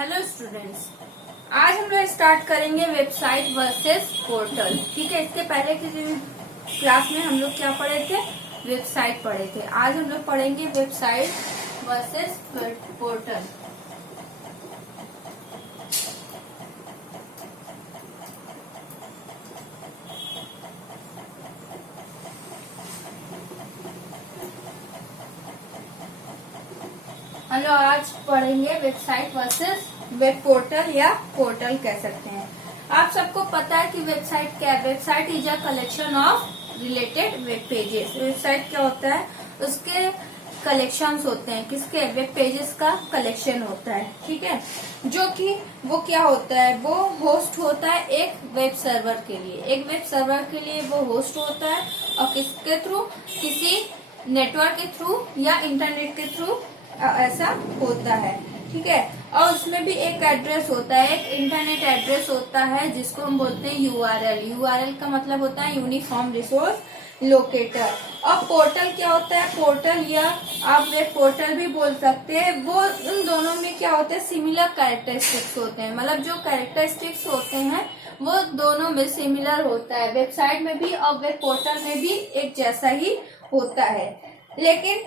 Hello students, आज हम लोग स्टार्ट करेंगे वेबसाइट वर्सेस पोर्टल। ठीक है, इसके पहले की क्लास में हम लोग क्या पढ़े थे? वेबसाइट पढ़े थे। आज हम लोग पढ़ेंगे वेबसाइट वर्सेस पोर्टल। हम लोग आज पढ़ेंगे वेबसाइट वर्सेस वेब पोर्टल या पोर्टल कह सकते हैं। आप सबको पता है कि वेबसाइट क्या है? Website is a collection of related web pages. Website क्या होता है? उसके कलेक्शंस होते हैं। किसके? वेब पेजेस का कलेक्शन होता है। ठीक है, जो कि वो क्या होता है? वो होस्ट होता है एक वेब सर्वर के लिए। एक वेब सर्वर के लिए वो होस्ट होता है और किसके थ्रू? किसी नेटवर्क के थ्रू या इंटरनेट के थ्रू ऐसा होता है। ठीक है, और उसमें भी एक एड्रेस होता है, एक इंटरनेट एड्रेस होता है जिसको हम बोलते हैं यूआरएल। यूआरएल का मतलब होता है यूनिफॉर्म रिसोर्स लोकेटर। और पोर्टल क्या होता है? पोर्टल या आप वेब पोर्टल भी बोल सकते हैं। वो उन दोनों में क्या होते हैं? सिमिलर कैरेक्टरिस्टिक्स होते हैं। मतलब जो कैरेक्टरिस्टिक्स होते हैं वो दोनों में सिमिलर होता है। वेबसाइट में भी और वेब पोर्टल में भी एक जैसा ही होता है, लेकिन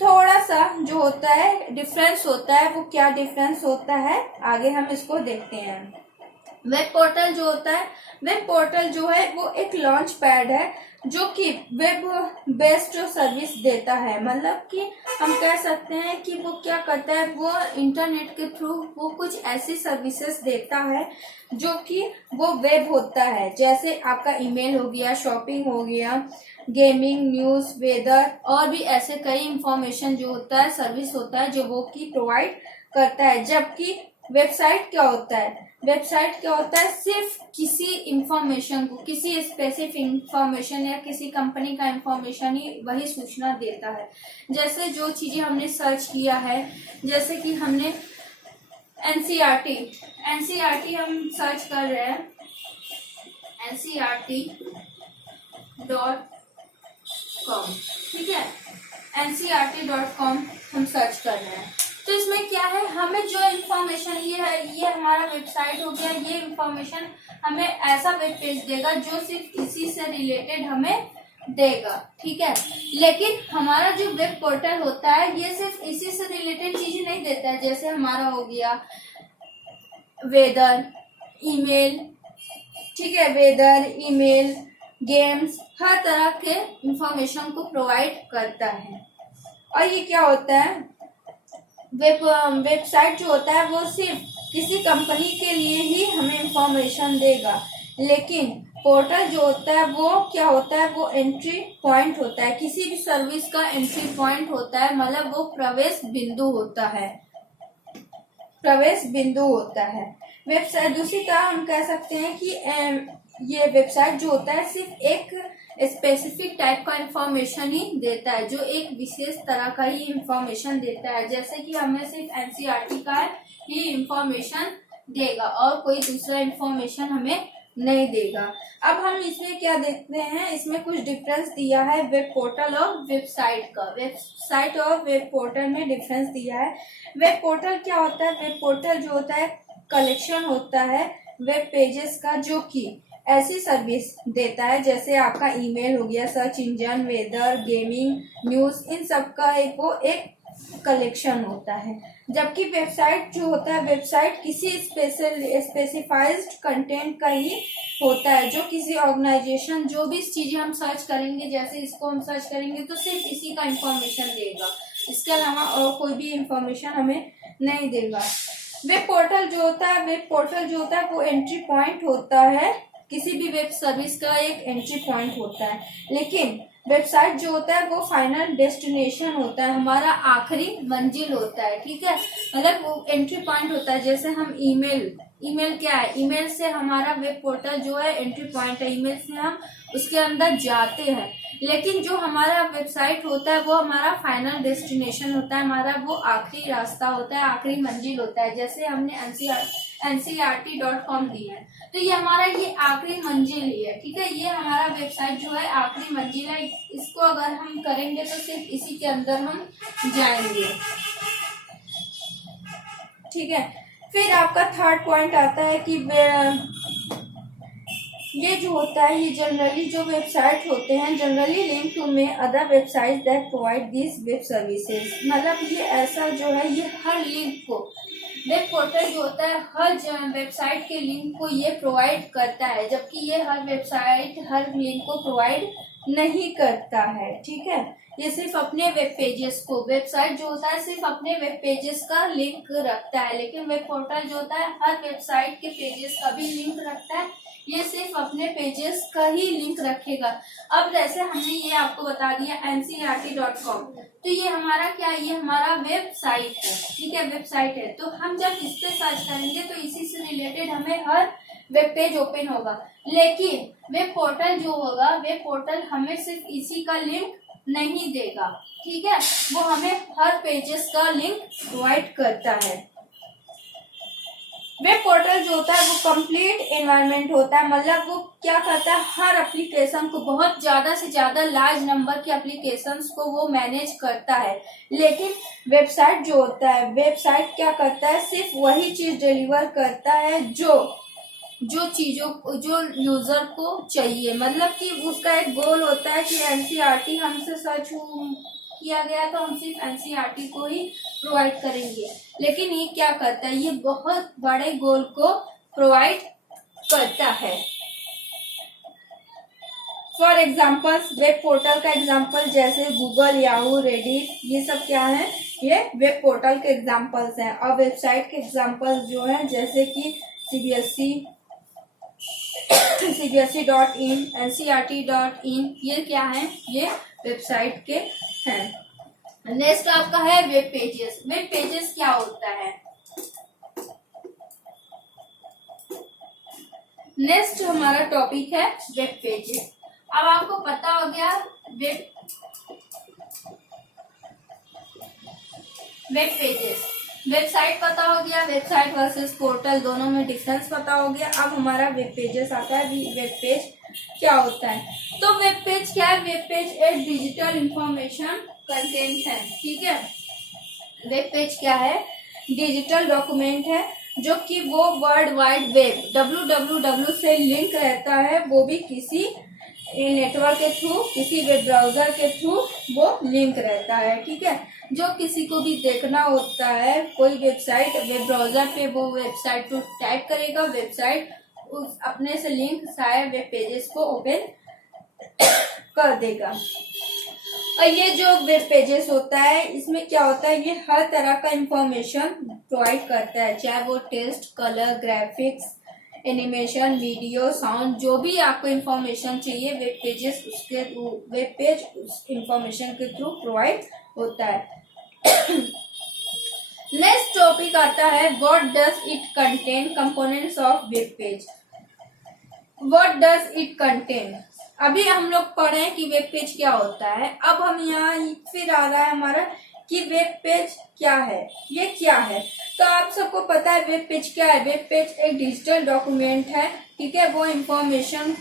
थोड़ा सा जो होता है डिफरेंस होता है। वो क्या डिफरेंस होता है आगे हम इसको देखते हैं। वेब पोर्टल जो होता है, वेब पोर्टल जो है वो एक लॉन्च पैड है जो कि वेब बेस्ड जो सर्विस देता है। मतलब कि हम कह सकते हैं कि वो क्या करता है? वो इंटरनेट के थ्रू वो कुछ ऐसी सर्विसेज देता है जो कि वो वेब होता है। जैसे आपका ईमेल हो गया, शॉपिंग हो गया, गेमिंग, न्यूज, वेदर और भी ऐसे कई इंफॉर्मेशन जो होता है, सर्विस होता है जो वो की प्रोवाइड करता है। जबकि वेबसाइट क्या होता है? वेबसाइट क्या होता है? सिर्फ किसी इंफॉर्मेशन को, किसी स्पेसिफिक इंफॉर्मेशन या किसी कंपनी का इंफॉर्मेशन ही वही सूचना देता है। जैसे जो चीजें हमने सर्च किया है, जैसे कि हमने एनसीईआरटी हम सर्च कर रहे हैं, NCERT.com। ठीक है, NCERT.com हम सर्च कर रहे हैं। तो इसमें क्या है? हमें जो इन्फॉर्मेशन ये है, ये हमारा वेबसाइट हो गया। ये इन्फॉर्मेशन हमें ऐसा वेब पेज देगा जो सिर्फ इसी से रिलेटेड हमें देगा। ठीक है, लेकिन हमारा जो वेब पोर्टल होता है ये सिर्फ इसी से रिलेटेड चीजें नहीं देता है। जैसे हमारा हो गया वेदर, ईमेल। ठीक है, वेदर, ईमेल, गेम्स, हर तरह के इंफॉर्मेशन को प्रोवाइड करता है। और ये क्या होता है? वेबसाइट जो होता है वो सिर्फ किसी कंपनी के लिए ही हमें इंफॉर्मेशन देगा, लेकिन पोर्टल जो होता है वो क्या होता है? वो एंट्री पॉइंट होता है। किसी भी सर्विस का एंट्री पॉइंट होता है। मतलब वो प्रवेश बिंदु होता है। वेबसाइट दूसरी तरह हम कह सकते हैं कि ये वेबसाइट जो होता है सिर्फ एक स्पेसिफिक टाइप का इंफॉर्मेशन ही देता है, जो एक विशेष तरह का ही इंफॉर्मेशन देता है। जैसे कि हमें सिर्फ एनसीईआरटी का ही इंफॉर्मेशन देगा और कोई दूसरा इंफॉर्मेशन हमें नहीं देगा। अब हम इसमें क्या देखते हैं? इसमें कुछ डिफरेंस दिया है वेब पोर्टल और वेबसाइट का। वेबसाइट और वेब पोर्टल में डिफरेंस दिया है। वेब पोर्टल क्या होता है? वेब पोर्टल जो होता है कलेक्शन होता है वेब पेजेस का, जो कि ऐसी सर्विस देता है जैसे आपका ईमेल हो गया, search engine, weather, gaming, news, इन सब का एक कलेक्शन होता है। जबकि वेबसाइट जो होता है, वेबसाइट किसी स्पेसिफाइज्ड कंटेंट का ही होता है, जो किसी ऑर्गेनाइजेशन, जो भी चीजें हम सर्च करेंगे, जैसे इसको हम सर्च करेंगे तो सिर्फ इसी का इंफॉर्मेशन देगा, इसके अलावा और कोई भी इंफॉर्मेशन हमें नहीं देगा। वेब पोर्टल जो होता है वो एंट्री पॉइंट होता है। किसी भी वेब सर्विस का एक एंट्री पॉइंट होता है, लेकिन वेबसाइट जो होता है वो फाइनल डेस्टिनेशन होता है, हमारा आखिरी मंजिल होता है। ठीक है, मतलब वो एंट्री पॉइंट होता है। जैसे हम ईमेल क्या है? ईमेल से हमारा वेब पोर्टल जो है एंट्री पॉइंट है। ईमेल से हम उसके अंदर जाते हैं, लेकिन जो हमारा वेबसाइट होता है वो हमारा फाइनल डेस्टिनेशन होता है, हमारा वो आखिरी रास्ता होता है, आखिरी मंजिल होता है। जैसे हमने NCERT.com दी है तो ये हमारा ये आखिरी मंजिल ही है। ठीक है, ये हमारा वेबसाइट जो है आखिरी मंजिल है। इसको अगर हम करेंगे तो सिर्फ इसी के अंदर हम जाएंगे। ठीक है, फिर आपका थर्ड पॉइंट आता है कि ये जो होता है, ये जनरली जो वेबसाइट होते हैं जनरली लिंक टू में other website that provide this web services. मतलब ये ऐसा जो है ये हर लिंक को, वेब पोर्टल जो होता है हर वेबसाइट के लिंक को ये प्रोवाइड करता है, जबकि ये हर वेबसाइट हर लिंक को प्रोवाइड नहीं करता है। ठीक है, ये सिर्फ अपने वेब पेजेस को, वेबसाइट जो होता है सिर्फ अपने वेब पेजेस का लिंक रखता है, लेकिन वेब पोर्टल जो होता है हर वेबसाइट के पेजेस का भी लिंक रखता है, ये सिर्फ अपने पेजेस का ही लिंक रखेगा। अब जैसे हमने ये आपको बता दिया ncrt.com, तो ये हमारा क्या है, ये हमारा वेबसाइट है। ठीक है, वेबसाइट है, तो हम जब इस पे सर्च करेंगे तो इसी से रिलेटेड हमें हर वेब पेज ओपन होगा, लेकिन वेब पोर्टल जो होगा, वेब पोर्टल हमें सिर्फ इसी का लिंक नहीं देगा। ठीक है, वो हमें हर पेजेस का लिंक प्रोवाइड करता है। वेब पोर्टल जो होता है वो कंप्लीट एनवायरनमेंट होता है, मतलब वो क्या करता है, हर एप्लीकेशन को, बहुत ज्यादा से ज्यादा लार्ज नंबर के एप्लीकेशंस को वो मैनेज करता है। लेकिन वेबसाइट जो होता है, वेबसाइट क्या करता है, सिर्फ वही चीज डिलीवर करता है जो चीजों जो यूजर को चाहिए। मतलब कि उसका एक गोल होता है कि एनसीईआरटी हमसे सर्च किया गया तो हम सिर्फ एनसीईआरटी को ही प्रोवाइड करेंगे, लेकिन ये क्या करता है, ये बहुत बड़े गोल को प्रोवाइड करता है। फॉर एग्जाम्पल, वेब पोर्टल का एग्जाम्पल जैसे गूगल, याहू, रेडिट, ये सब क्या है, ये वेब पोर्टल के एग्जाम्पल्स हैं। और वेबसाइट के एग्जाम्पल्स जो है जैसे कि CBSE.in, NCERT.in, ये क्या है, ये वेबसाइट के हैं। नेक्स्ट आपका है वेब पेजेस। वेब पेजेस क्या होता है, नेक्स्ट हमारा टॉपिक है वेब पेजेस। अब आपको पता हो गया वेब पेजेस, वेबसाइट पता हो गया, वेबसाइट वर्सेस पोर्टल दोनों में डिफरेंस पता हो गया। अब हमारा वेब पेजेस आता है, वेब पेज क्या होता है। तो वेब पेज क्या है, वेब पेज एक डिजिटल इंफॉर्मेशन कंटेंट है। ठीक है, वेब पेज क्या है, डिजिटल डॉक्यूमेंट है जो कि वो वर्ल्ड वाइड वेब www से लिंक रहता है, वो भी किसी नेटवर्क के थ्रू, किसी वेब ब्राउजर के थ्रू वो लिंक रहता है। ठीक है, जो किसी को भी देखना होता है कोई वेबसाइट, वेब ब्राउजर पे वो वेबसाइट को टाइप करेगा, वेबसाइट उस अपने से लिंक सारे वेब पेजेस को ओपन कर देगा। और ये जो वेब पेजेस होता है इसमें क्या होता है, ये हर तरह का इंफॉर्मेशन प्रोवाइड करता है, चाहे वो text, colour, graphics, animation, video, sound, जो भी आपको इंफॉर्मेशन चाहिए वेब पेजेस उसके थ्रू, वेब पेज उस इंफॉर्मेशन के थ्रू प्रोवाइड होता है। नेक्स्ट टॉपिक आता है what does it contain, components of web page. What does it contain, अभी हम लोग पढ़े कि वेब पेज क्या होता है। अब हम यहाँ फिर आ रहा है हमारा कि वेब पेज क्या है, ये क्या है। तो आप सबको पता है वेब पेज क्या है, वेब पेज एक डिजिटल डॉक्यूमेंट है। ठीक है, वो इंफॉर्मेशन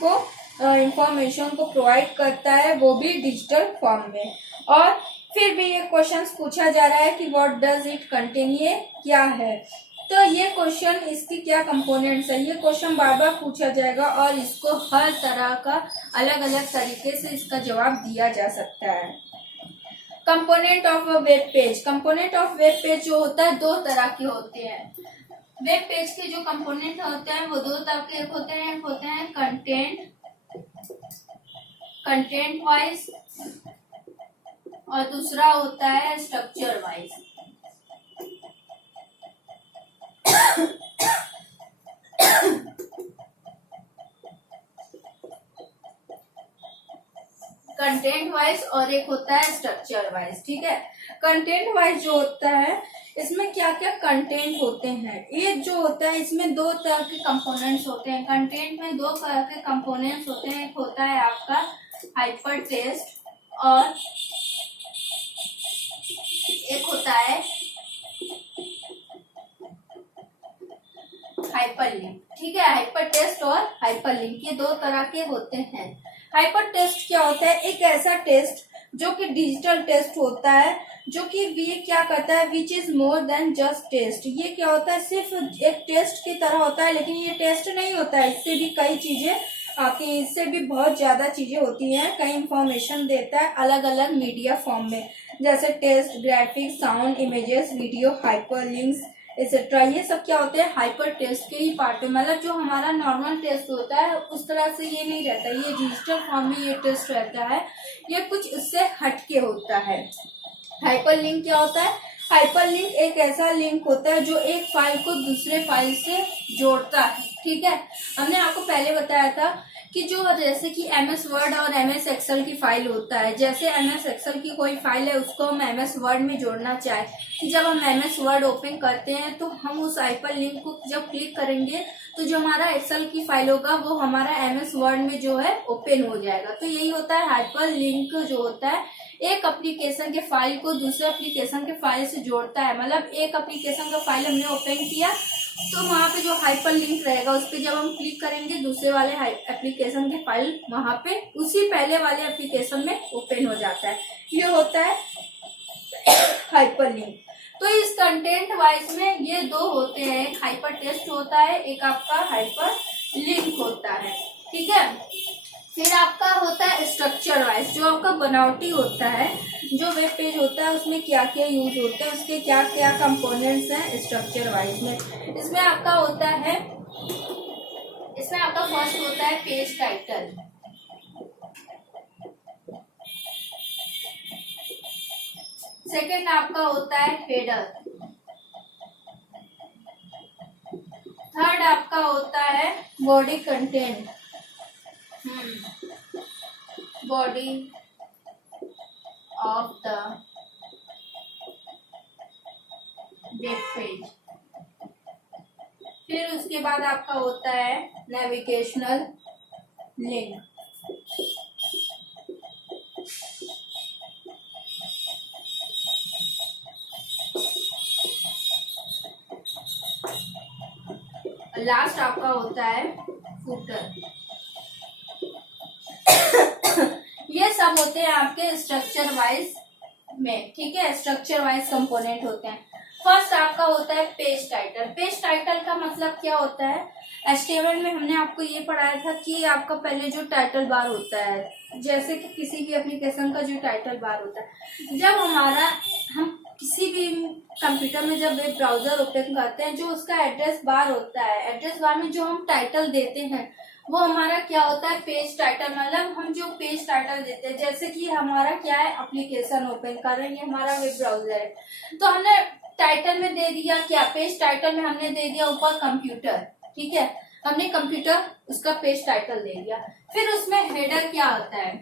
को प्रोवाइड करता है, वो भी डिजिटल फॉर्म में। और फिर भी ये क्वेश्चन पूछा जा रहा है कि व्हाट डज इट कंटेन, ये क्या है। तो ये क्वेश्चन, इसकी क्या कंपोनेंट्स है, ये क्वेश्चन बार बार पूछा जाएगा और इसको हर तरह का अलग अलग तरीके से इसका जवाब दिया जा सकता है। Component of a web page, component of web page जो होता है दो तरह के होते हैं। वेब पेज के जो कंपोनेंट होते हैं वो दो तरह के होते हैं कंटेंट वाइज और दूसरा होता है स्ट्रक्चर वाइज। कंटेंट वाइज और एक होता है स्ट्रक्चर वाइज। ठीक है, कंटेंट वाइज जो होता है इसमें क्या क्या कंटेंट होते हैं, ये जो होता है इसमें दो तरह के कंपोनेंट्स होते हैं। कंटेंट में दो तरह के कंपोनेंट्स होते हैं, एक होता है आपका हाइपर टेक्स्ट और एक होता है हाइपरलिंक। ठीक है, हाइपर टेक्स्ट और हाइपरलिंक ये दो तरह के होते हैं। हाइपर टेक्स्ट क्या होता है, एक ऐसा टेक्स्ट जो कि डिजिटल टेक्स्ट होता है जो कि ये क्या करता है, which is more than just test. ये क्या होता है, सिर्फ एक टेस्ट की तरह होता है, लेकिन ये टेस्ट नहीं होता है, इससे भी कई चीजें आती हैं, इससे भी बहुत ज्यादा चीजें होती हैं, कई इंफॉर्मेशन देता है अलग अलग मीडिया फॉर्म में, जैसे text, graphics, sound, images, video, hyperlinks etcetera. ये सब क्या होते हैं, हाइपर टेक्स्ट के ही पार्ट है। मतलब जो हमारा नॉर्मल टेक्स्ट होता है उस तरह से ये नहीं रहता, ये डिजिटल फॉर्म में ये टेक्स्ट रहता है, ये कुछ उससे हटके होता है। हाइपर लिंक क्या होता है, हाइपर लिंक एक ऐसा लिंक होता है जो एक फाइल को दूसरे फाइल से जोड़ता है। ठीक है, हमने आपको पहले बताया था कि जो जैसे कि MS वर्ड और MS एक्सेल की फाइल होता है, जैसे MS एक्सेल की कोई फाइल है उसको हम MS वर्ड में जोड़ना चाहे, कि जब हम MS वर्ड ओपन करते हैं तो हम उस हाइपर लिंक को जब क्लिक करेंगे तो जो हमारा एक्सेल की फाइल होगा वो हमारा MS वर्ड में जो है ओपन हो जाएगा। तो यही होता है हाइपर लिंक, जो होता है एक एप्लीकेशन के फाइल को दूसरे एप्लीकेशन के फाइल से जोड़ता है। मतलब एक एप्लीकेशन का फाइल हमने ओपन किया तो वहाँ पे जो हाइपर लिंक रहेगा उस पर जब हम क्लिक करेंगे दूसरे वाले एप्लीकेशन के फाइल वहाँ पे उसी पहले वाले एप्लीकेशन में ओपन हो जाता है। ये होता है हाइपर लिंक। तो इस कंटेंट वाइज में ये दो होते हैं, एक हाइपर टेक्स्ट होता है, एक आपका हाइपर लिंक होता है। ठीक है, फिर आपका होता है स्ट्रक्चर वाइज, जो आपका बनावटी होता है, जो वेब पेज होता है उसमें क्या क्या यूज होते हैं, उसके क्या क्या कंपोनेंट्स हैं स्ट्रक्चर वाइज में। इसमें आपका होता है, इसमें आपका फर्स्ट होता है पेज टाइटल, सेकंड आपका होता है हेडर, थर्ड आपका होता है body content, body of the web page. फिर उसके बाद आपका होता है नेविगेशनल लिंक। लास्ट आपका होता है फुटर। ये सब होते हैं आपके स्ट्रक्चर वाइज में। ठीक है, स्ट्रक्चर वाइज कंपोनेंट होते हैं। फर्स्ट आपका होता है पेज टाइटल। पेज टाइटल का मतलब क्या होता है, HTML में हमने आपको ये पढ़ाया था कि आपका पहले जो टाइटल बार होता है, जैसे कि किसी भी एप्लीकेशन का जो टाइटल बार होता है, जब हम किसी भी कंप्यूटर में जब वेब ब्राउजर ओपन करते हैं, जो उसका एड्रेस बार होता है, एड्रेस बार में जो हम टाइटल देते हैं वो हमारा क्या होता है, पेज टाइटल। मतलब हम जो पेज टाइटल देते हैं, जैसे कि हमारा क्या है, एप्लीकेशन ओपन कर रहे हैं, ये हमारा वेब ब्राउजर है, तो हमने टाइटल में दे दिया क्या, पेज टाइटल में हमने दे दिया ऊपर कंप्यूटर। ठीक है, हमने कंप्यूटर उसका पेज टाइटल दे दिया। फिर उसमें हेडर क्या होता है,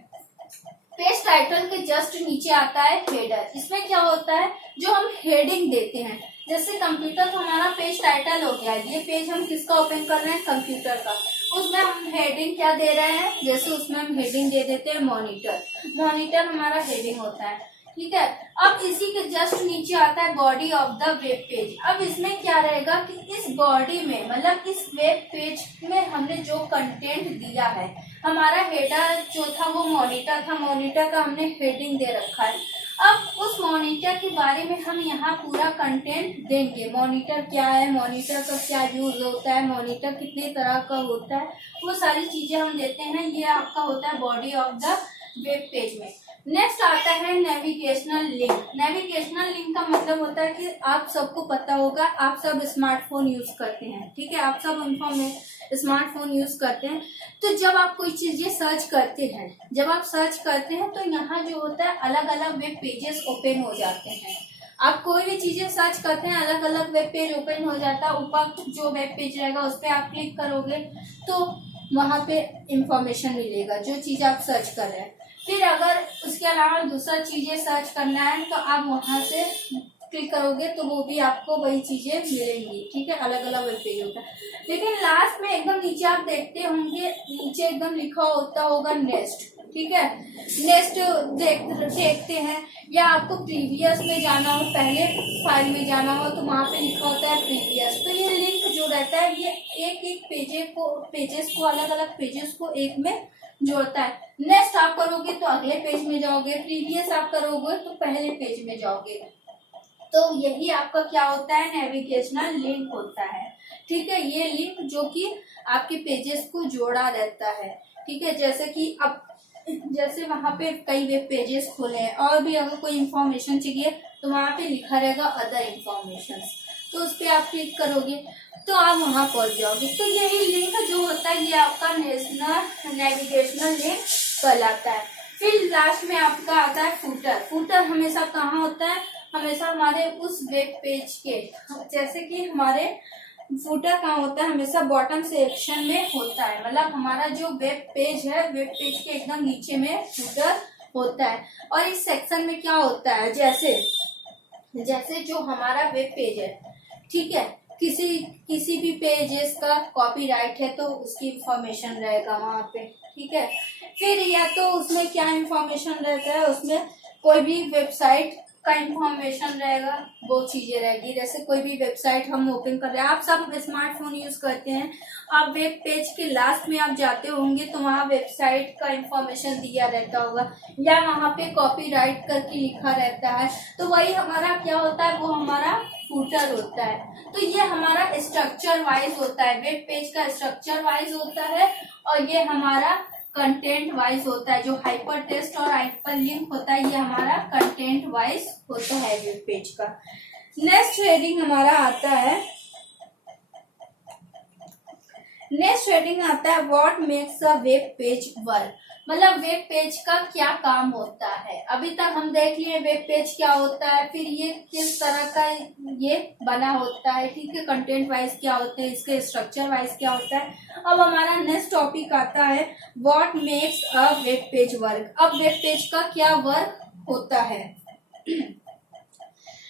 पेज टाइटल के जस्ट नीचे आता है हेडर। इसमें क्या होता है, जो हम हेडिंग देते हैं, जैसे कंप्यूटर का हमारा पेज टाइटल हो गया, ये पेज हम किसका ओपन कर रहे हैं, कंप्यूटर का, उसमें हम हेडिंग क्या दे रहे हैं, जैसे उसमें हम हेडिंग दे देते हैं मॉनिटर। मॉनिटर हमारा हेडिंग होता है। ठीक है, अब इसी के जस्ट नीचे आता है body of the web page. अब इसमें क्या रहेगा कि इस बॉडी में, मतलब इस वेब पेज में हमने जो कंटेंट दिया है, हमारा हेडर जो था वो मॉनिटर था, मॉनिटर का हमने हेडिंग दे रखा है। अब उस मॉनिटर के बारे में हम यहाँ पूरा कंटेंट देंगे, मॉनिटर क्या है, मॉनिटर का क्या यूज होता है, मॉनिटर कितने तरह का होता है, वो सारी चीजें हम देते हैं। ये आपका होता है body of the web page में। नेक्स्ट आता है नेविगेशनल लिंक। नेविगेशनल लिंक का मतलब होता है कि आप सबको पता होगा, आप सब स्मार्टफोन यूज करते हैं। ठीक है, आप सब स्मार्टफोन यूज करते हैं, तो जब आप कोई चीजें सर्च करते हैं, जब आप सर्च करते हैं तो यहाँ जो होता है अलग अलग वेब पेजेस ओपन हो जाते हैं। आप कोई भी चीजें सर्च करते हैं, अलग अलग वेब पेज ओपन हो जाता है। ऊपर जो वेब पेज रहेगा उस पर आप क्लिक करोगे तो वहां पे इंफॉर्मेशन मिलेगा, जो चीज आप सर्च कर रहे हैं। फिर अगर उसके अलावा दूसरा चीजें सर्च करना है तो आप वहां से क्लिक करोगे तो वो भी आपको वही चीजें मिलेंगी। ठीक है, अलग अलग वेब पेज होता है। लेकिन लास्ट में एकदम नीचे आप देखते होंगे, नीचे एकदम लिखा होता होगा नेक्स्ट। ठीक है, नेक्स्ट देखते हैं, या आपको प्रीवियस में जाना हो, पहले फाइल में जाना हो तो वहां पे लिखा होता है प्रीवियस। तो ये लिंक जो रहता रहता है, ये एक एक पेजेस को अलग अलग पेजेस को एक में जोड़ता है। नेक्स्ट आप करोगे तो अगले पेज में जाओगे, प्रीवियस आप करोगे तो पहले पेज में जाओगे। तो यही आपका क्या होता है, नेविगेशनल लिंक होता है। ठीक है, ये लिंक जो कि आपके पेजेस को जोड़ा रहता है। ठीक है, जैसे कि अब जैसे वहां पे कई वेब पेजेस खोले हैं और भी अगर कोई इंफॉर्मेशन चाहिए तो वहां पे लिखा रहेगा अदर इंफॉर्मेशन, तो उस पर आप क्लिक करोगे तो आप वहां पहुंच जाओगे। तो यही लिंक जो होता है ये आपका नेशनल नेविगेशनल लिंक कहलाता है। फिर लास्ट में आपका आता है फूटर। फूटर हमेशा कहाँ होता है, हमेशा हमारे उस वेब पेज के, जैसे कि हमारे फूटर कहाँ होता है, हमेशा बॉटम सेक्शन में होता है। मतलब हमारा जो वेब पेज है, वेब पेज के एकदम नीचे में फूटर होता है। और इस सेक्शन में क्या होता है, जैसे जो हमारा वेब पेज है, ठीक है, किसी भी पेजेस का कॉपीराइट है तो उसकी इंफॉर्मेशन रहेगा वहां पे। ठीक है, फिर या तो उसमें क्या इंफॉर्मेशन रहता है, उसमें कोई भी वेबसाइट का इंफॉर्मेशन रहेगा, वो चीजें रहेगी। जैसे कोई भी वेबसाइट हम ओपन कर रहे हैं, आप सब स्मार्टफोन यूज करते हैं, आप वेब पेज के लास्ट में आप जाते होंगे तो वहाँ वेबसाइट का इंफॉर्मेशन दिया रहता होगा या वहाँ पे कॉपीराइट करके लिखा रहता है, तो वही हमारा क्या होता है, वो हमारा फूटर होता है। तो ये हमारा स्ट्रक्चर वाइज होता है, वेब पेज का स्ट्रक्चर वाइज होता है और ये हमारा कंटेंट वाइज होता है। जो हाइपर टेक्स्ट और हाइपर लिंक होता है ये हमारा कंटेंट वाइज होता है वेब पेज का। नेक्स्ट हेडिंग हमारा आता है, नेक्स्ट हेडिंग आता है what makes a web page work. मतलब वेब पेज का क्या काम होता है। अभी तक हम देख लिए वेब पेज क्या होता है, फिर ये किस तरह का ये बना होता है, ठीक है, कंटेंट वाइज क्या होते हैं, इसके स्ट्रक्चर वाइज क्या होता है। अब हमारा नेक्स्ट टॉपिक आता है what makes a web page work. अब वेब पेज का क्या वर्क होता है।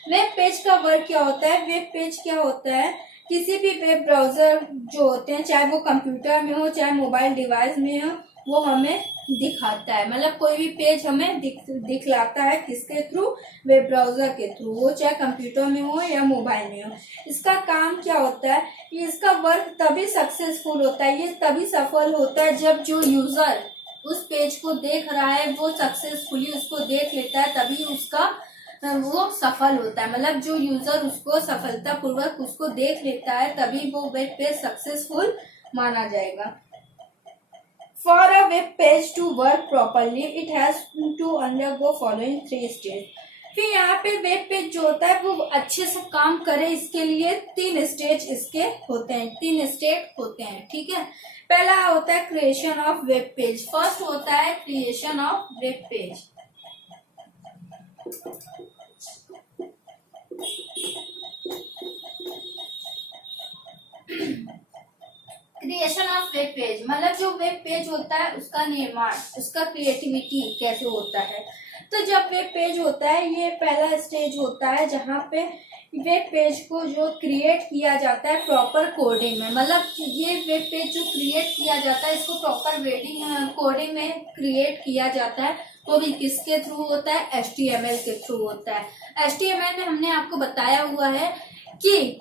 वेब पेज का वर्क क्या होता है, वेब पेज क्या होता है, किसी भी वेब ब्राउजर जो होते हैं, चाहे वो कंप्यूटर में हो चाहे मोबाइल डिवाइस में हो, वो हमें दिखाता है। मतलब कोई भी पेज हमें दिखलाता है, किसके थ्रू, वेब ब्राउजर के थ्रू, वो चाहे कंप्यूटर में हो या मोबाइल में हो। इसका काम क्या होता है, इसका वर्क तभी सक्सेसफुल होता है, ये तभी सफल होता है जब जो यूजर उस पेज को देख रहा है वो सक्सेसफुली उसको देख लेता है, तभी उसका वो सफल होता है। मतलब जो यूजर उसको सफलता पूर्वक उसको देख लेता है तभी वो वेब पेज सक्सेसफुल माना जाएगा। For a web page to work properly, it has to undergo following 3 stages. फिर यहाँ पे वेब पेज जो होता है वो अच्छे से काम करे, इसके लिए 3 स्टेज इसके होते हैं, 3 स्टेप होते हैं। ठीक है, पहला होता है creation of web page. First होता है creation of web page. Creation of web page मतलब जो वेब पेज होता है उसका निर्माण, उसका क्रिएटिविटी कैसे होता है। तो जब वेब पेज होता है ये पहला स्टेज होता है जहाँ पे वेब पेज को जो क्रिएट किया जाता है प्रॉपर कोडिंग में। मतलब ये वेब पेज जो क्रिएट किया जाता है इसको प्रॉपर कोडिंग में क्रिएट किया जाता है, तो भी किसके थ्रू होता है, HTML के थ्रू होता है। HTML में हमने आपको बताया हुआ है कि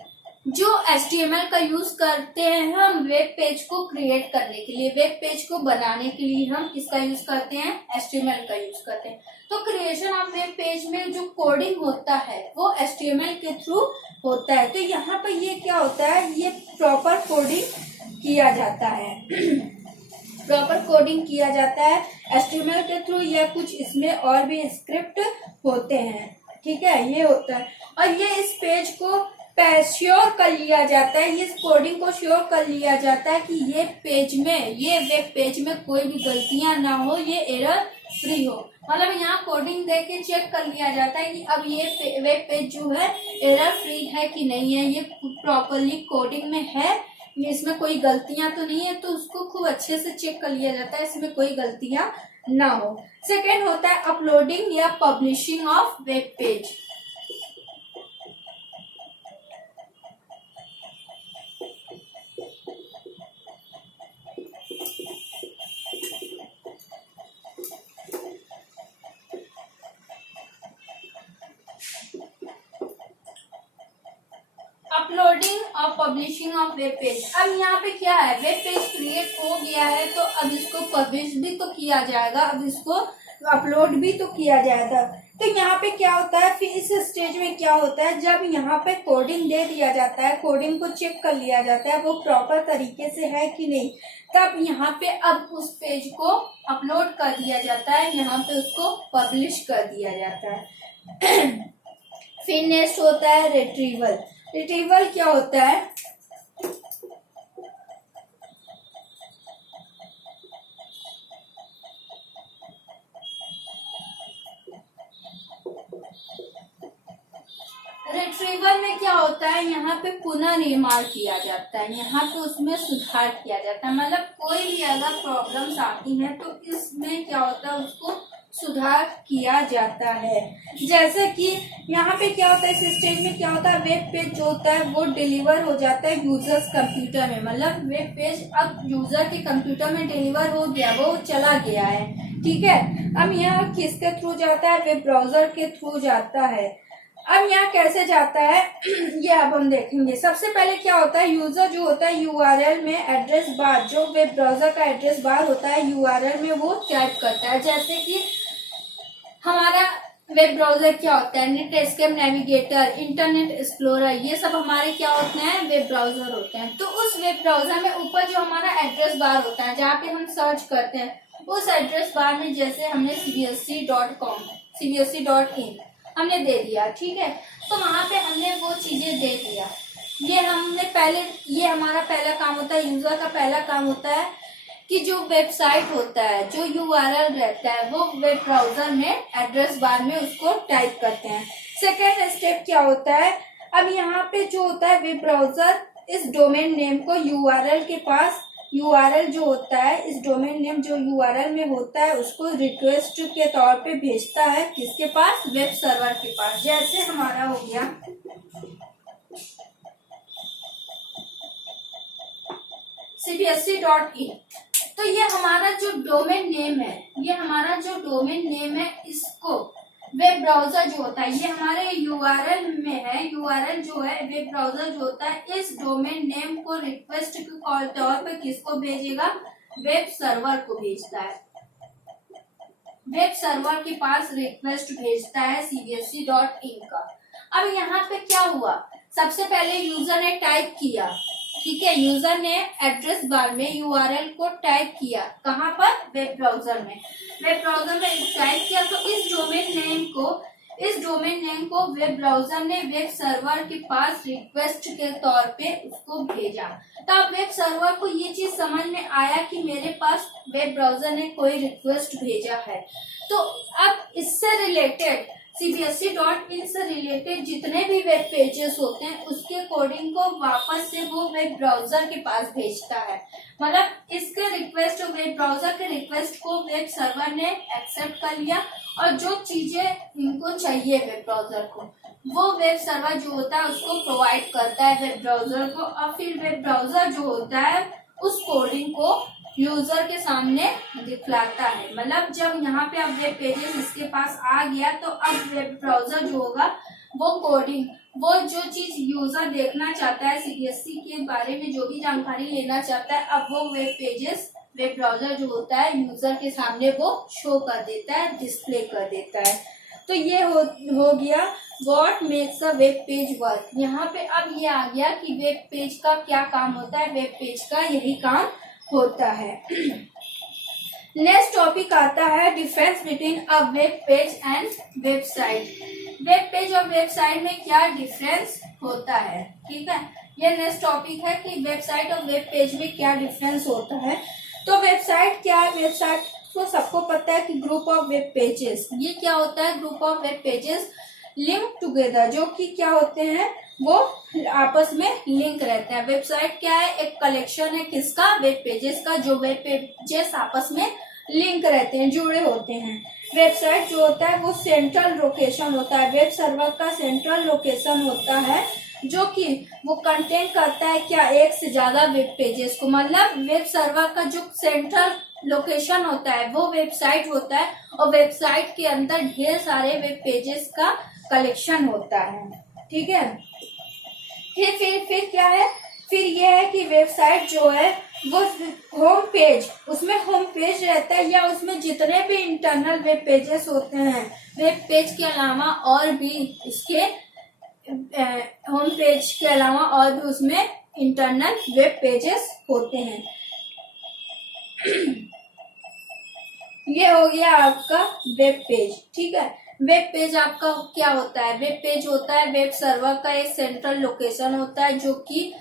जो HTML का यूज करते हैं हम वेब पेज को क्रिएट करने के लिए, वेब पेज को बनाने के लिए हम किसका यूज करते हैं, HTML का यूज करते हैं। तो क्रिएशन ऑफ वेब पेज में जो कोडिंग होता है वो HTML के थ्रू होता है। तो यहाँ पर ये क्या होता है, ये प्रॉपर कोडिंग किया जाता है प्रॉपर कोडिंग किया जाता है HTML के थ्रू, या कुछ इसमें और भी स्क्रिप्ट होते हैं। ठीक है, ये होता है और ये इस पेज को श्योर कर लिया जाता है, इस कोडिंग को श्योर कर लिया जाता है कि ये पेज में, ये वेब पेज में कोई भी गलतियां ना हो, ये एरर फ्री हो। मतलब यहाँ कोडिंग देके चेक कर लिया जाता है कि अब ये वेब पेज जो है एरर फ्री है कि नहीं है, ये प्रॉपरली कोडिंग में है, इसमें कोई गलतियां तो नहीं है, तो उसको खूब अच्छे से चेक कर लिया जाता है इसमें कोई गलतियां ना हो। सेकेंड होता है अपलोडिंग या publishing of web page. Uploading और पब्लिशिंग ऑफ वेब पेज। अब यहाँ पे क्या है, वेब पेज क्रिएट हो गया है तो अब इसको पब्लिश भी तो किया जाएगा, अब इसको अपलोड भी तो किया जाएगा। तो यहाँ पे क्या होता है, फिर इस स्टेज में क्या होता है, जब यहाँ पे कोडिंग दे दिया जाता है, कोडिंग को चेक कर लिया जाता है वो प्रॉपर तरीके से है कि नहीं, तब यहाँ पे अब उस पेज को अपलोड कर दिया जाता है, यहाँ पे उसको पब्लिश कर दिया जाता है। फिर नेक्स्ट होता है रिट्रीवल। रिट्रीवल क्या होता है, रिट्रीवल में क्या होता है, यहाँ पे पुनः निर्माण किया जाता है, यहाँ पे उसमें सुधार किया जाता है। मतलब कोई भी अगर प्रॉब्लम्स आती हैं तो इसमें क्या होता है, उसको सुधार किया जाता है। जैसे कि यहाँ पे क्या होता है, इस स्टेज में क्या होता है, वेब पेज जो होता है वो डिलीवर हो जाता है यूजर्स कंप्यूटर में। मतलब वेब पेज अब यूजर के कंप्यूटर में डिलीवर हो गया, वो चला गया है, ठीक है। अब यहाँ किसके थ्रू जाता है, वेब ब्राउजर के थ्रू जाता है। अब यहाँ कैसे जाता है ये अब हम देखेंगे। सबसे पहले क्या होता है, यूजर जो होता है यूआरएल में एड्रेस बार, जो वेब ब्राउजर का एड्रेस बार होता है यूआरएल में वो टाइप करता है। जैसे कि हमारा वेब ब्राउजर क्या होता है, net escape, navigator, internet explorer, ये सब हमारे क्या होते हैं, वेब ब्राउजर होते हैं। तो उस वेब ब्राउजर में ऊपर जो हमारा एड्रेस बार होता है जहाँ पे हम सर्च करते हैं, उस एड्रेस बार में जैसे हमने cbsc.com, cbsc.in हमने दे दिया, ठीक है। तो वहां पे हमने वो चीजें दे दिया, ये हमने पहले, ये हमारा पहला काम होता है, यूजर का पहला काम होता है कि जो वेबसाइट होता है, जो यूआरएल रहता है, वो वेब ब्राउजर में एड्रेस बार में उसको टाइप करते हैं। सेकेंड स्टेप क्या होता है, अब यहाँ पे जो होता है वेब ब्राउजर इस डोमेन नेम को यूआरएल के पास, यूआरएल जो होता है, इस डोमेन नेम जो यूआरएल में होता है उसको रिक्वेस्ट के तौर पे भेजता है किसके पास, वेब सर्वर के पास। जैसे हमारा हो गया cbsc.in, तो ये हमारा जो डोमेन नेम है, ये हमारा जो डोमेन नेम है, इसको वेब ब्राउजर जो होता है, ये हमारे यूआरएल में है, यूआरएल जो है वेब ब्राउजर जो होता है इस डोमेन नेम को रिक्वेस्ट के तौर पे किसको भेजेगा, वेब सर्वर को भेजता है, वेब सर्वर के पास रिक्वेस्ट भेजता है cbsc.in का। अब यहाँ पे क्या हुआ, सबसे पहले यूजर ने टाइप किया, ठीक है, यूजर ने एड्रेस बार में यूआरएल को टाइप किया, कहाँ पर, वेब ब्राउजर में, वेब ब्राउजर में टाइप किया। तो इस डोमेन नेम को वेब ब्राउजर ने वेब सर्वर के पास रिक्वेस्ट के तौर पे उसको भेजा। तब वेब सर्वर को ये चीज समझ में आया कि मेरे पास वेब ब्राउजर ने कोई रिक्वेस्ट भेजा है। तो अब इससे रिलेटेड cbsc.in से रिलेटेड जितने भी वेब पेजेस होते हैं उसके कोडिंग को वापस से वो वेब ब्राउजर के पास भेजता है। मतलब इसके रिक्वेस्ट, वेब ब्राउजर के रिक्वेस्ट को वेब सर्वर ने एक्सेप्ट कर लिया और जो चीजें इनको चाहिए वेब ब्राउजर को, वो वेब सर्वर जो होता है उसको प्रोवाइड करता है वेब ब्राउजर को, और फिर वेब ब्राउजर जो होता है उस कोडिंग को यूजर के सामने दिखलाता है। मतलब जब यहाँ पे अब वेब पेजेस इसके पास आ गया तो अब वेब ब्राउजर जो होगा वो कोडिंग, वो जो चीज यूजर देखना चाहता है, सीबीएसई के बारे में जो भी जानकारी लेना चाहता है, अब वो वेब पेजेस वेब ब्राउजर जो होता है यूजर के सामने वो शो कर देता है, डिस्प्ले कर देता है। तो ये हो गया what makes a web page work. यहाँ पे अब ये आ गया कि वेब पेज का क्या काम होता है, वेब पेज का यही काम होता है। नेक्स्ट टॉपिक आता है difference between a web page and website. Web page और वेबसाइट में क्या डिफरेंस होता है, ठीक है। ये नेक्स्ट टॉपिक है कि वेबसाइट और वेब पेज में क्या डिफरेंस होता है। तो वेबसाइट क्या है, वेबसाइट तो सबको पता है कि ग्रुप ऑफ वेब पेजेस, ये क्या होता है, group of web pages link together, जो कि क्या होते हैं वो आपस में लिंक रहते हैं। वेबसाइट क्या है, एक कलेक्शन है किसका, वेब पेजेस का, जो वेब पेजेस आपस में लिंक रहते हैं, जुड़े होते हैं। वेबसाइट जो होता है वो सेंट्रल लोकेशन होता है, वेब सर्वर का सेंट्रल लोकेशन होता है, जो कि वो कंटेन करता है क्या, एक से ज्यादा वेब पेजेस को। मतलब वेब सर्वर का जो सेंट्रल लोकेशन होता है वो वेबसाइट होता है, और वेबसाइट के अंदर ढेर सारे वेब पेजेस का कलेक्शन होता है, ठीक है। फिर क्या है, फिर ये है कि वेबसाइट जो है वो होम पेज, उसमें होम पेज रहता है या उसमें जितने भी इंटरनल वेब पेजेस होते हैं, वेब पेज के अलावा और भी इसके होम पेज के अलावा और भी उसमें इंटरनल वेब पेजेस होते हैं। ये हो गया आपका वेब पेज। ठीक है, वेब पेज आपका क्या होता है, वेब पेज होता है वेब सर्वर का एक सेंट्रल लोकेशन होता है जो कि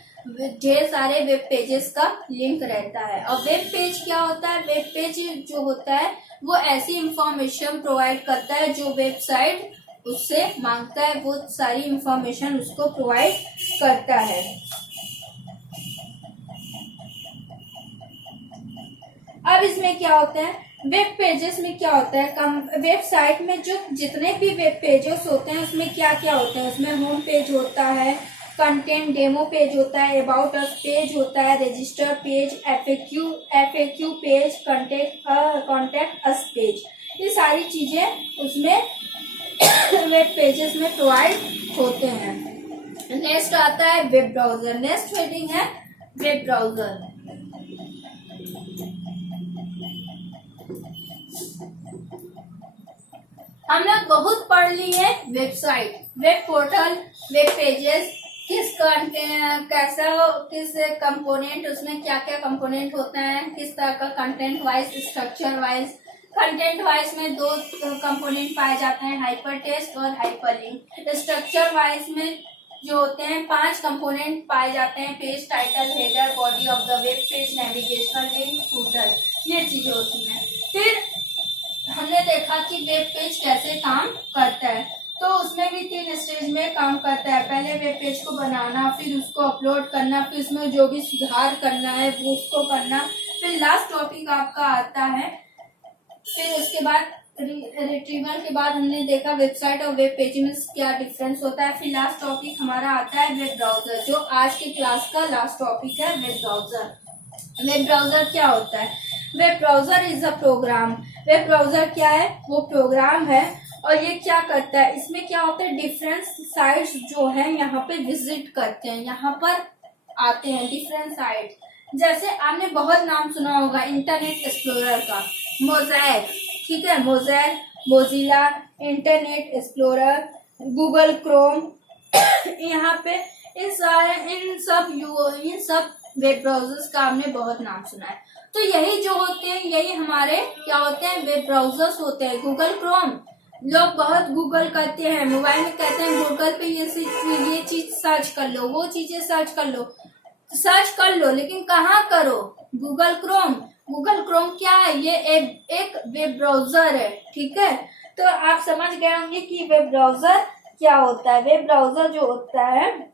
ढेर सारे वेब पेजेस का लिंक रहता है। और वेब पेज क्या होता है, वेब पेज जो होता है वो ऐसी इंफॉर्मेशन प्रोवाइड करता है जो वेबसाइट उससे मांगता है, वो सारी इंफॉर्मेशन उसको प्रोवाइड करता है। अब इसमें क्या होता है, वेब पेजेस में क्या होता है, वेबसाइट में जो जितने भी वेब पेजेस होते हैं उसमें क्या क्या होते हैं, उसमें होम पेज होता है, कंटेंट डेमो पेज होता है, अबाउट अस पेज होता है, register page, FAQ page, contact us page, ये सारी चीजें उसमें वेब पेजेस में प्रोवाइड होते हैं। नेक्स्ट आता है वेब ब्राउजर। नेक्स्ट हेडिंग है वेब ब्राउजर। हम लोग बहुत पढ़ ली है website, web portal, web pages, किस कंपोनेंट, उसमें क्या क्या कंपोनेंट होता है, किस तरह का content wise, structure wise. Content wise में दो कंपोनेंट पाए जाते हैं, हाइपर टेक्स्ट और हाइपरलिंक। स्ट्रक्चर वाइज में जो होते हैं 5 कंपोनेंट पाए जाते हैं, page title, header, body of the web page, navigational link, footer, ये चीजें होती हैं। फिर हमने देखा कि वेब पेज कैसे काम करता है, तो उसमें भी 3 स्टेज में काम करता है। पहले वेब पेज को बनाना, फिर उसको अपलोड करना, फिर उसमें जो भी सुधार करना है वो उसको करना, फिर लास्ट टॉपिक आपका आता है। फिर उसके बाद रिट्रीवल के बाद हमने देखा वेबसाइट और वेब पेज में क्या डिफरेंस होता है। फिर लास्ट टॉपिक हमारा आता है वेब ब्राउजर, जो आज के क्लास का लास्ट टॉपिक है वेब ब्राउजर। वेब ब्राउजर क्या होता है, web browser is a program. Web browser क्या है, वो प्रोग्राम है और ये क्या करता है, इसमें क्या होता है, डिफरेंट साइट्स जो है यहाँ पे विजिट करते हैं, यहाँ पर आते हैं डिफरेंट साइट। जैसे आपने बहुत नाम सुना होगा इंटरनेट एक्सप्लोरर का, मोज़ैक, ठीक है, mosaic, Mozilla, internet explorer, Google Chrome, यहाँ पे इन सब वेब ब्राउजर्स का आपने बहुत नाम सुना है। तो यही जो होते हैं, यही हमारे क्या होते हैं, वेब ब्राउजर्स होते हैं। गूगल क्रोम, लोग बहुत गूगल करते हैं, मोबाइल में कहते हैं गूगल पे ये चीज सर्च कर लो, वो चीजें सर्च कर लो, लेकिन कहाँ करो, गूगल क्रोम। गूगल क्रोम क्या है, ये एक वेब ब्राउजर है। ठीक है, तो आप समझ गए होंगे कि वेब ब्राउजर क्या होता है। वेब ब्राउजर जो होता है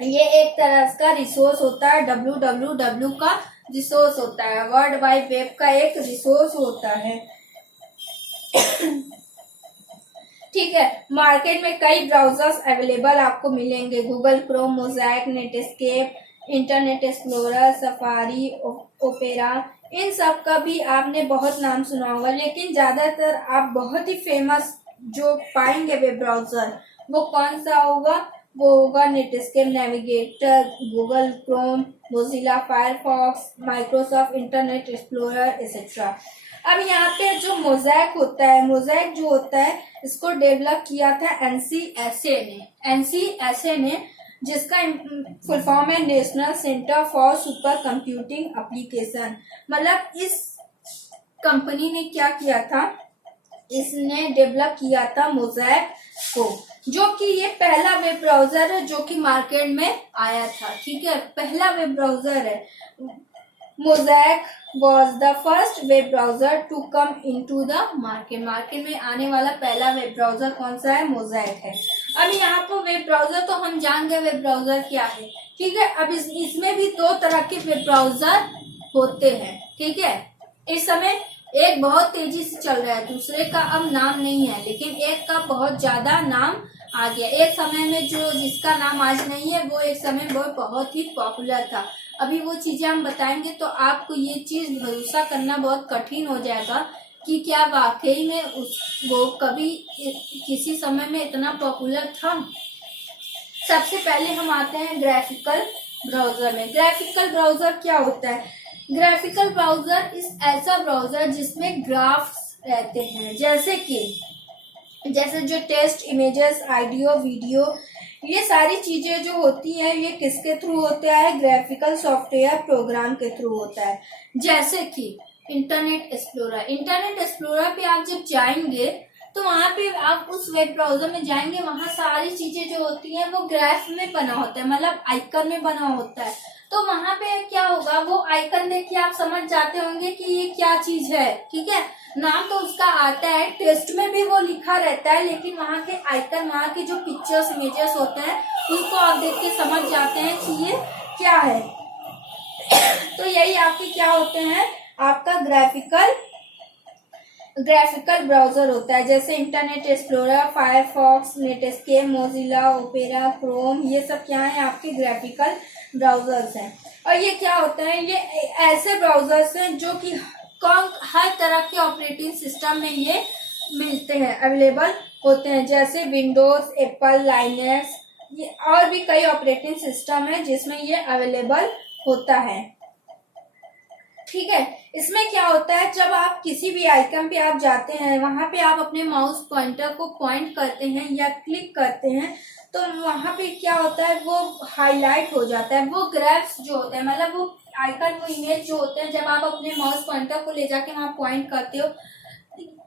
ये एक तरह का रिसोर्स होता है, www का रिसोर्स होता है, वर्ल्ड वाइड वेब का एक रिसोर्स होता है। ठीक है, मार्केट में कई ब्राउजर्स अवेलेबल आपको मिलेंगे, Google Chrome, Mosaic, Netscape, Internet Explorer, Safari, Opera, इन सब का भी आपने बहुत नाम सुना होगा। लेकिन ज्यादातर आप बहुत ही फेमस जो पाएंगे वेब ब्राउजर वो कौन सा होगा, वो होगा Netscape, navigator, Google Chrome, Mozilla Firefox, Microsoft internet explorer etcetera. अब यहाँ पे जो मोज़ैक होता है, मोज़ैक जो होता है इसको डेवलप किया था एनसीएसए ने, जिसका फुल फॉर्म है national centre for super computing application. मतलब इस कंपनी ने क्या किया था, इसने डेवलप किया था मोज़ैक को, जो कि ये पहला वेब ब्राउजर है जो कि मार्केट में आया था। ठीक है, पहला वेब ब्राउजर है। Mosaic was the first web browser to come into the market। Market में आने वाला पहला वेब ब्राउजर कौन सा है, मोज़ैक है। अब यहाँ पर वेब ब्राउजर तो हम जान गए वेब ब्राउजर क्या है। ठीक है, अब इसमें भी 2 तरह के वेब ब्राउजर होते हैं। ठीक है, इस समय एक बहुत तेजी से चल रहा है, दूसरे का अब नाम नहीं है, लेकिन एक का बहुत ज्यादा नाम आ गया। एक समय में जो जिसका नाम आज नहीं है वो एक समय बहुत ही पॉपुलर था। अभी वो चीजें हम बताएंगे तो आपको ये चीज भरोसा करना बहुत कठिन हो जाएगा कि क्या वाकई में वो कभी किसी समय में इतना पॉपुलर था। सबसे पहले हम आते हैं ग्राफिकल ब्राउजर में। ग्राफिकल ब्राउजर क्या होता है? ग्राफिकल ब्राउजर इस ऐसा ब्राउजर जिसमें ग्राफ्स रहते हैं, जैसे जो टेक्स्ट, इमेजेस, ऑडियो, वीडियो, ये सारी चीजें जो होती हैं ये किसके थ्रू होता है? ग्राफिकल सॉफ्टवेयर प्रोग्राम के थ्रू होता है। जैसे कि इंटरनेट एक्सप्लोरर पे आप जब जाएंगे तो वहां पे आप उस वेब ब्राउजर में जाएंगे, वहां सारी चीजें जो होती हैं वो ग्राफ में बना होता है, मतलब आइकन में बना होता है। तो वहां पे क्या होगा, वो आइकन देख के आप समझ जाते होंगे कि ये क्या चीज है, ठीक है। नाम तो उसका आता है, टेक्स्ट में भी वो लिखा रहता है, लेकिन वहाँ के आइकन, वहाँ के जो पिक्चर्स, इमेजेस होते हैं उनको आप देख के समझ जाते हैं कि ये क्या है। तो यही आपके क्या होते हैं, आपका ग्राफिकल ब्राउजर होता है। जैसे internet explorer, Firefox, Netscape, Mozilla, opera, Chrome, ये सब क्या है? आपके ग्राफिकल ब्राउजर्स हैं। और ये क्या होता है, ये ऐसे ब्राउजर्स हैं जो कि हर तरह के ऑपरेटिंग सिस्टम में ये मिलते हैं, अवेलेबल होते हैं। जैसे विंडोज, एप्पल, लाइनक्स, ये और भी कई ऑपरेटिंग सिस्टम है जिसमें ये अवेलेबल होता है, ठीक है। इसमें क्या होता है, जब आप किसी भी आइकन पे आप जाते हैं, वहां पे आप अपने माउस पॉइंटर को पॉइंट करते हैं या क्लिक करते हैं, तो वहां पे क्या होता है, वो हाईलाइट हो जाता है। वो ग्राफ्स जो होते हैं, मतलब वो आइकन, वो इमेज जो होते हैं, जब आप अपने माउस पॉइंटर को ले जाके वहां पॉइंट करते हो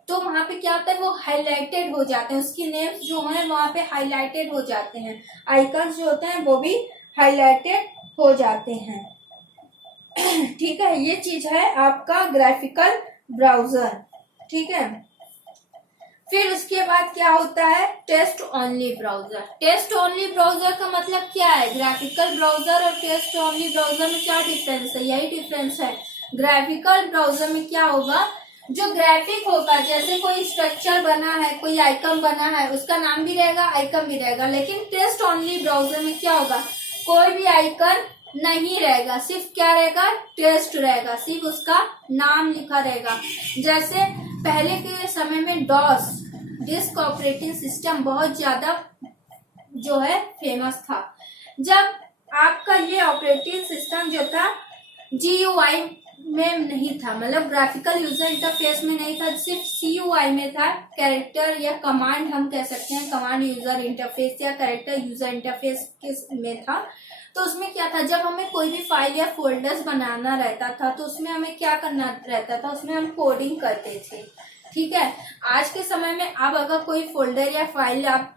तो वहां पे क्या होता है, वो हाईलाइटेड हो जाते हैं। उसकी नेम्स जो है वहां पे हाईलाइटेड हो जाते हैं, आइकन्स जो होते हैं वो भी हाईलाइटेड हो जाते हैं, ठीक है। ये चीज है आपका ग्राफिकल ब्राउजर, ठीक है। फिर उसके बाद क्या होता है, text only browser. Text only browser का मतलब क्या है? ग्राफिकल ब्राउजर और टेक्स्ट ओनली ब्राउजर में क्या डिफरेंस है? यही डिफरेंस है। ग्राफिकल ब्राउजर में क्या होगा, जो ग्राफिक होगा, जैसे कोई स्ट्रक्चर बना है, कोई आइकन बना है, उसका नाम भी रहेगा, आइकन भी रहेगा। लेकिन टेक्स्ट ओनली ब्राउजर में क्या होगा, कोई भी आइकन नहीं रहेगा, सिर्फ क्या रहेगा, टेक्स्ट रहेगा, सिर्फ उसका नाम लिखा रहेगा। जैसे पहले के समय में डॉस, डिस्क ऑपरेटिंग सिस्टम बहुत ज्यादा जो है फेमस था। जब आपका ये ऑपरेटिंग सिस्टम जो था GUI में नहीं था, मतलब ग्राफिकल यूजर इंटरफेस में नहीं था, सिर्फ CUI में था। कैरेक्टर या कमांड हम कह सकते हैं, कमांड यूजर इंटरफेस या कैरेक्टर यूजर इंटरफेस में था। तो उसमें क्या था, जब हमें कोई भी फाइल या फोल्डर्स बनाना रहता था तो उसमें हमें क्या करना रहता था, उसमें हम कोडिंग करते थे, ठीक है। आज के समय में आप अगर कोई फोल्डर या फाइल आप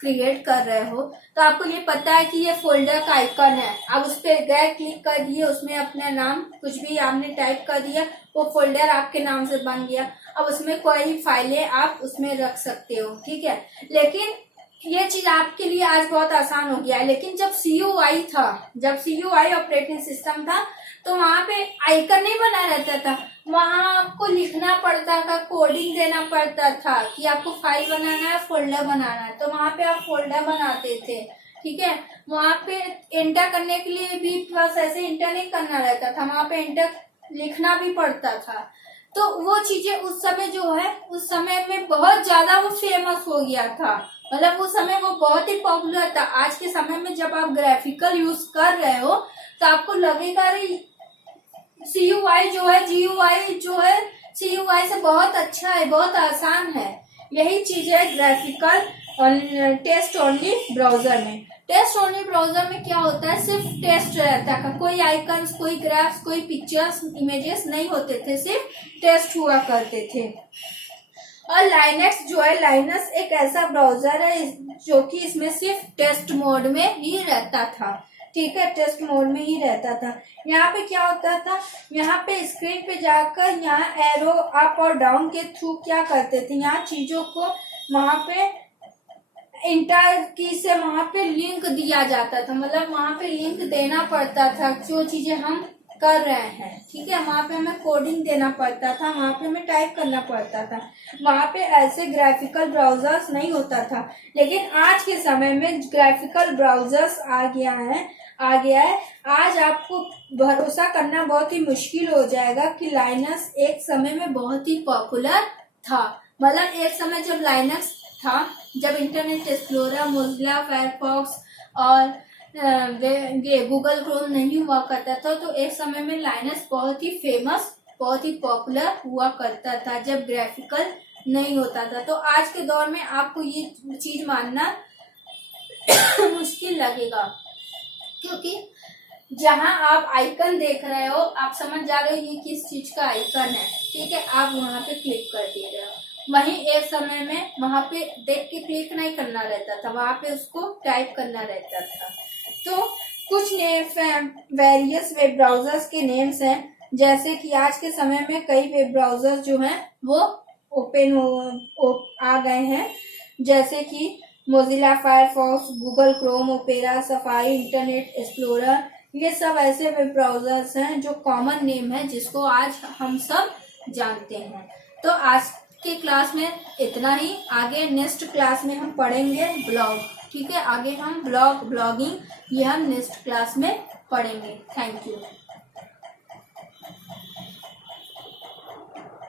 क्रिएट कर रहे हो तो आपको ये पता है कि ये फोल्डर का आइकन है, आप उस पर गए, क्लिक कर दिए, उसमें अपना नाम कुछ भी आपने टाइप कर दिया, वो फोल्डर आपके नाम से बन गया। अब उसमें कोई फाइलें आप उसमें रख सकते हो, ठीक है। लेकिन ये चीज आपके लिए आज बहुत आसान हो गया है। लेकिन जब CUI था, जब CUI ऑपरेटिंग सिस्टम था, तो वहां पे आइकन नहीं बना रहता था, वहां आपको लिखना पड़ता था, कोडिंग देना पड़ता था कि आपको फाइल बनाना है, फोल्डर बनाना है, तो वहां पे आप फोल्डर बनाते थे, ठीक है। वहां पे एंटर करने के लिए भी बस ऐसे एंटर नहीं करना रहता था, वहां पे एंटर लिखना भी पड़ता था। तो वो चीजें उस समय जो है, उस समय में बहुत ज्यादा वो फेमस हो गया था, मतलब उस समय वो बहुत ही पॉपुलर था। आज के समय में जब आप ग्राफिकल यूज कर रहे हो तो आपको लगेगा CUI जो है, GUI जो है CUI से बहुत अच्छा है, बहुत आसान है। यही चीज है ग्राफिकल टेक्स्ट ओनली ब्राउजर में। टेक्स्ट ओनली ब्राउजर में क्या होता है, सिर्फ टेक्स्ट रहता है, कोई आइकन्स, कोई ग्राफ्स, कोई पिक्चर्स, इमेजेस नहीं होते थे, सिर्फ टेक्स्ट हुआ करते थे। और लाइनक्स जो है, लाइनक्स एक ऐसा ब्राउजर है जो कि इसमें सिर्फ टेक्स्ट मोड में ही रहता था, ठीक है, टेक्स्ट मोड में ही रहता था। यहाँ पे क्या होता था, यहाँ पे स्क्रीन पे जाकर यहाँ एरो अप और डाउन के थ्रू क्या करते थे, यहाँ चीजों को वहां पे इंटर की से वहां पे लिंक दिया जाता था, मतलब वहां पे लिंक देना पड़ता था जो चीजें हम कर रहे हैं, ठीक है। वहां पे हमें कोडिंग देना पड़ता था, वहां पे हमें टाइप करना पड़ता था, वहां पे ऐसे ग्राफिकल ब्राउजर्स नहीं होता था। लेकिन आज के समय में ग्राफिकल ब्राउजर्स आ गया है। आज आपको भरोसा करना बहुत ही मुश्किल हो जाएगा कि लाइनक्स एक समय में बहुत ही पॉपुलर था। मतलब एक समय जब लाइनक्स था, जब इंटरनेट एक्सप्लोरर, मोजिला, फायरफॉक्स और ये गूगल क्रोम नहीं हुआ करता था, तो एक समय में लाइनस बहुत ही फेमस, बहुत ही पॉपुलर हुआ करता था जब ग्राफिकल नहीं होता था। तो आज के दौर में आपको ये चीज मानना मुश्किल लगेगा, क्योंकि जहां आप आइकन देख रहे हो आप समझ जा रहे हो ये किस चीज का आइकन है, ठीक है, आप वहां पे क्लिक कर दे रहे हो। वहीं एक समय में वहां पे देख के क्लिक नहीं करना रहता था, वहां पे उसको टाइप करना रहता था। तो कुछ वेरियस वेब ब्राउजर्स के नेम्स हैं, जैसे कि आज के समय में कई वेब ब्राउजर्स जो हैं वो आ गए हैं, जैसे कि Mozilla Firefox, Google Chrome, opera, safari, internet explorer. ये सब ऐसे वेब ब्राउजर्स हैं जो कॉमन नेम है जिसको आज हम सब जानते हैं। तो आज के क्लास में इतना ही। आगे नेक्स्ट क्लास में हम पढ़ेंगे ब्लॉग, ठीक है, आगे हम ब्लॉगिंग ये हम नेक्स्ट क्लास में पढ़ेंगे। Thank you.